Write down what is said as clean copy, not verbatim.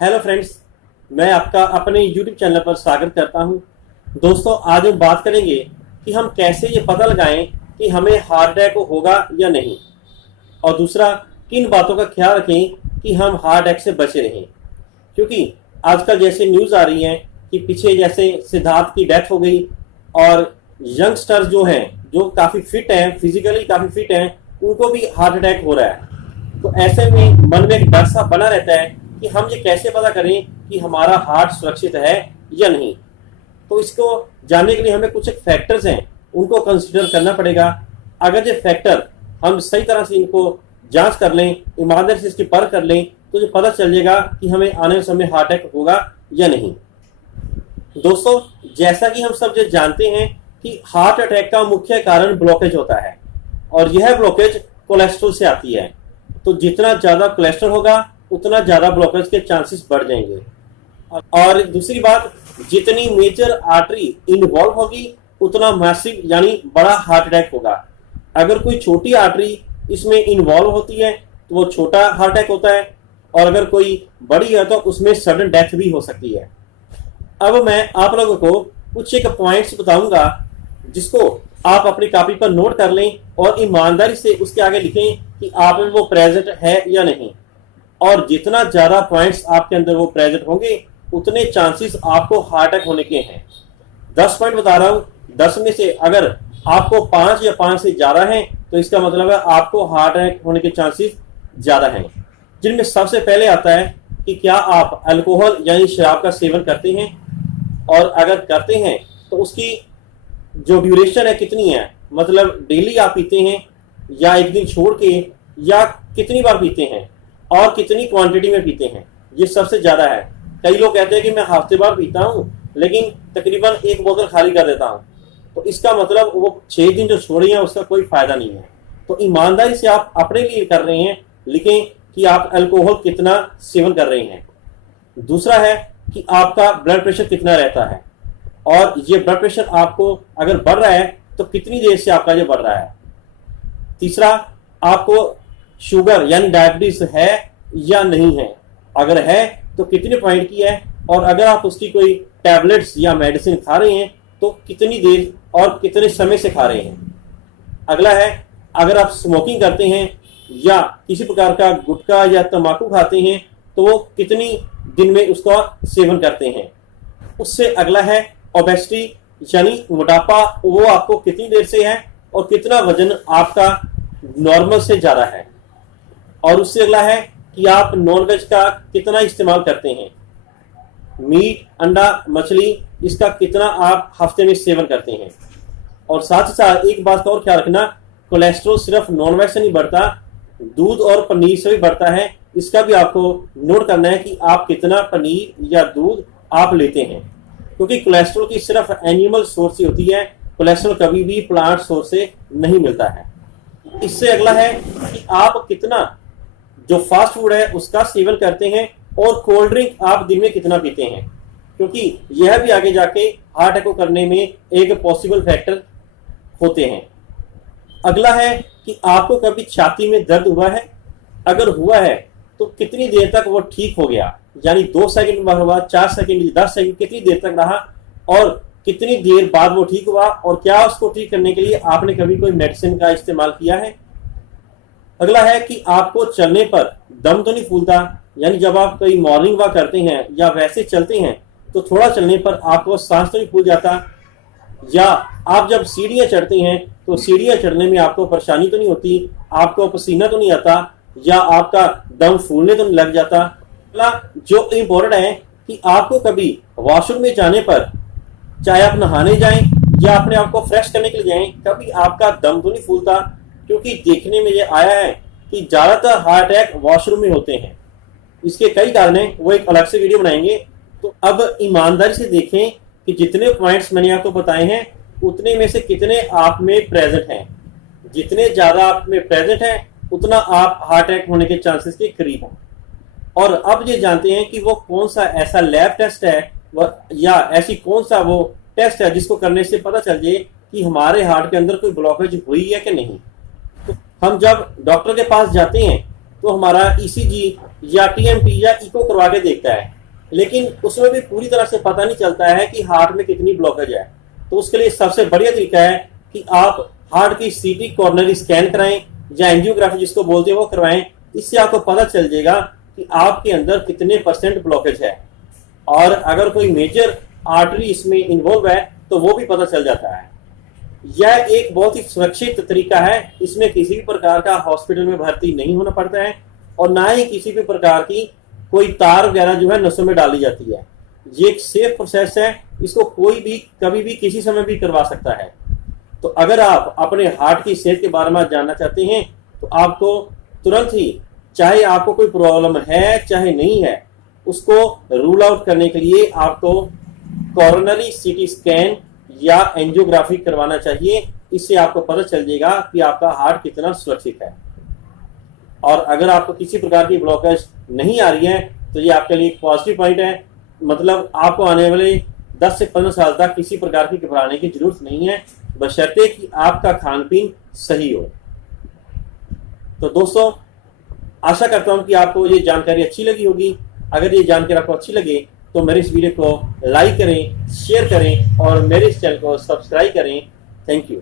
Hello friends, मैं आपका अपने YouTube चैनल पर स्वागत करता हूं। दोस्तों, आज हम बात करेंगे कि हम कैसे ये पता लगाएं कि हमें हार्ट अटैक होगा या नहीं, और दूसरा किन बातों का ख्याल रखें कि हम हार्ट अटैक से बचे रहें। क्योंकि आजकल जैसे न्यूज़ आ रही है कि पीछे जैसे सिद्धार्थ की डेथ हो गई, और यंगस्टर्स जो हैं, जो काफ़ी फिट हैं, फिजिकली काफ़ी फिट हैं, उनको भी हार्ट अटैक हो रहा है। तो ऐसे में मन में एक डर सा बना रहता है कि हम ये कैसे पता करें कि हमारा हार्ट सुरक्षित है या नहीं। तो इसको जानने के लिए हमें कुछ एक फैक्टर्स हैं, उनको कंसिडर करना पड़ेगा। अगर ये फैक्टर हम सही तरह से इनको जांच कर लें, ईमानदारी से इसकी परख कर लें, तो ये पता चल जाएगा कि हमें आने वाले समय हार्ट अटैक होगा या नहीं। दोस्तों, जैसा कि हम सब ये जानते हैं कि हार्ट अटैक का मुख्य कारण ब्लॉकेज होता है, और यह ब्लॉकेज कोलेस्ट्रॉल से आती है। तो जितना ज़्यादा कोलेस्ट्रॉल होगा उतना ज़्यादा ब्लॉकेज के चांसेस बढ़ जाएंगे। और दूसरी बात, जितनी मेजर आर्टरी इन्वॉल्व होगी उतना मैसिव यानी बड़ा हार्ट अटैक होगा। अगर कोई छोटी आर्टरी इसमें इन्वॉल्व होती है तो वो छोटा हार्ट अटैक होता है, और अगर कोई बड़ी है तो उसमें सडन डेथ भी हो सकती है। अब मैं आप लोगों को कुछ एक पॉइंट्स बताऊंगा जिसको आप अपनी कॉपी पर नोट कर लें और ईमानदारी से उसके आगे लिखें कि आप में वो प्रेजेंट है या नहीं। और जितना ज़्यादा पॉइंट्स आपके अंदर वो प्रेजेंट होंगे उतने चांसेस आपको हार्ट अटैक होने के हैं। 10 पॉइंट बता रहा हूँ, 10 में से अगर आपको 5 या 5 से ज़्यादा हैं तो इसका मतलब है आपको हार्ट अटैक होने के चांसेस ज़्यादा हैं। जिनमें सबसे पहले आता है कि क्या आप अल्कोहल यानी शराब का सेवन करते हैं, और अगर करते हैं तो उसकी जो ड्यूरेशन है कितनी है, मतलब डेली आप पीते हैं या एक दिन छोड़ के, या कितनी बार पीते हैं और कितनी क्वांटिटी में पीते हैं, ये सबसे ज़्यादा है। कई लोग कहते हैं कि मैं हफ्ते भर पीता हूँ लेकिन तकरीबन 1 बोतल खाली कर देता हूँ, तो इसका मतलब वो 6 दिन जो छोड़े हैं उसका कोई फ़ायदा नहीं है। तो ईमानदारी से आप अपने लिए कर रहे हैं, लिखें कि आप अल्कोहल कितना सेवन कर रहे हैं। दूसरा है कि आपका ब्लड प्रेशर कितना रहता है, और ये ब्लड प्रेशर आपको अगर बढ़ रहा है तो कितनी देर से आपका ये बढ़ रहा है। तीसरा, आपको शुगर यानी डायबिटीज है या नहीं है, अगर है तो कितने पॉइंट की है, और अगर आप उसकी कोई टैबलेट्स या मेडिसिन खा रहे हैं तो कितनी देर और कितने समय से खा रहे हैं। अगला है, अगर आप स्मोकिंग करते हैं या किसी प्रकार का गुटखा या तंबाकू खाते हैं तो वो कितनी दिन में उसका सेवन करते हैं। उससे अगला है ओबेसिटी यानी मोटापा, वो आपको कितनी देर से है और कितना वजन आपका नॉर्मल से ज़्यादा है। और उससे अगला है कि आप नॉनवेज का कितना इस्तेमाल करते हैं, मीट, अंडा, मछली, इसका कितना आप हफ्ते में सेवन करते हैं। और साथ ही साथ एक बात का और ख्याल रखना, कोलेस्ट्रॉल सिर्फ नॉनवेज से नहीं बढ़ता, दूध और पनीर से भी बढ़ता है। इसका भी आपको नोट करना है कि आप कितना पनीर या दूध आप लेते हैं, क्योंकि कोलेस्ट्रॉल की सिर्फ एनिमल सोर्स से होती है, कोलेस्ट्रॉल कभी भी प्लांट सोर्स से नहीं मिलता है। इससे अगला है कि आप कितना जो फास्ट फूड है उसका सेवन करते हैं, और कोल्ड ड्रिंक आप दिन में कितना पीते हैं, क्योंकि यह भी आगे जाके हार्ट अटैक करने में एक पॉसिबल फैक्टर होते हैं। अगला है कि आपको कभी छाती में दर्द हुआ है, अगर हुआ है तो कितनी देर तक वो ठीक हो गया, यानी 2 सेकंड बाद हुआ, 4 सेकंड, 10 सेकंड, कितनी देर तक रहा और कितनी देर बाद वो ठीक हुआ, और क्या उसको ठीक करने के लिए आपने कभी कोई मेडिसिन का इस्तेमाल किया है। अगला है कि आपको चलने पर दम तो नहीं फूलता, यानी जब आप कोई मॉर्निंग वॉक करते हैं या वैसे चलते हैं तो थोड़ा चलने पर आपको सांस तो नहीं फूल जाता, या आप जब सीढ़ियाँ चढ़ते हैं तो सीढ़ियाँ चढ़ने में आपको परेशानी तो नहीं होती, आपको पसीना तो नहीं आता, या आपका दम फूलने तो नहीं लग जाता। अगला जो इम्पोर्टेंट है कि आपको कभी वॉशरूम में जाने पर, चाहे आप नहाने जाएं या अपने आप को फ्रेश करने के लिए जाएं, कभी आपका दम तो नहीं फूलता, क्योंकि देखने में ये आया है कि ज़्यादातर हार्ट अटैक वॉशरूम में होते हैं। इसके कई कारण हैं, वो एक अलग से वीडियो बनाएंगे। तो अब ईमानदारी से देखें कि जितने पॉइंट्स मैंने आपको बताए हैं उतने में से कितने आप में प्रेजेंट हैं। जितने ज़्यादा आप में प्रेजेंट हैं उतना आप हार्ट अटैक होने के चांसेस के करीब हैं। और अब ये जानते हैं कि वो कौन सा ऐसा लैब टेस्ट है या ऐसी कौन सा वो टेस्ट है जिसको करने से पता चल जाए कि हमारे हार्ट के अंदर कोई ब्लॉकेज हुई है कि नहीं। तो हम जब डॉक्टर के पास जाते हैं तो हमारा ईसीजी या टीएमटी या इको करवा के देखता है, लेकिन उसमें भी पूरी तरह से पता नहीं चलता है कि हार्ट में कितनी ब्लॉकेज है। तो उसके लिए सबसे बढ़िया तरीका है कि आप हार्ट की सीटी कॉर्नरी स्कैन कराएं या एंजियोग्राफी जिसको बोलते हैं वो करवाएं। इससे आपको पता चल जाएगा कि आपके अंदर कितने % ब्लॉकेज है, और अगर कोई मेजर आर्टरी इसमें इन्वॉल्व है तो वो भी पता चल जाता है। यह एक बहुत ही सुरक्षित तरीका है, इसमें किसी भी प्रकार का हॉस्पिटल में भर्ती नहीं होना पड़ता है और ना ही किसी भी प्रकार की कोई तार वगैरह जो है नसों में डाली जाती है। ये एक सेफ प्रोसेस है, इसको कोई भी कभी भी किसी समय भी करवा सकता है। तो अगर आप अपने हार्ट की सेहत के बारे में जानना चाहते हैं तो आपको तुरंत ही, चाहे आपको कोई प्रॉब्लम है चाहे नहीं है, उसको रूल आउट करने के लिए आपको कॉर्नरी सीटी स्कैन या एंजियोग्राफी करवाना चाहिए। इससे आपको पता चल जाएगा कि आपका हार्ट कितना सुरक्षित है। और अगर आपको किसी प्रकार की ब्लॉकेज नहीं आ रही है तो ये आपके लिए एक पॉजिटिव पॉइंट है। मतलब आपको आने वाले 10 से 15 साल तक किसी प्रकार की घबराने की जरूरत नहीं है, बशर्ते कि आपका खान पीन सही हो। तो दोस्तों, आशा करता हूं कि आपको ये जानकारी अच्छी लगी होगी। अगर ये जानकारी आपको अच्छी लगे तो मेरे इस वीडियो को लाइक करें, शेयर करें और मेरे इस चैनल को सब्सक्राइब करें। Thank you.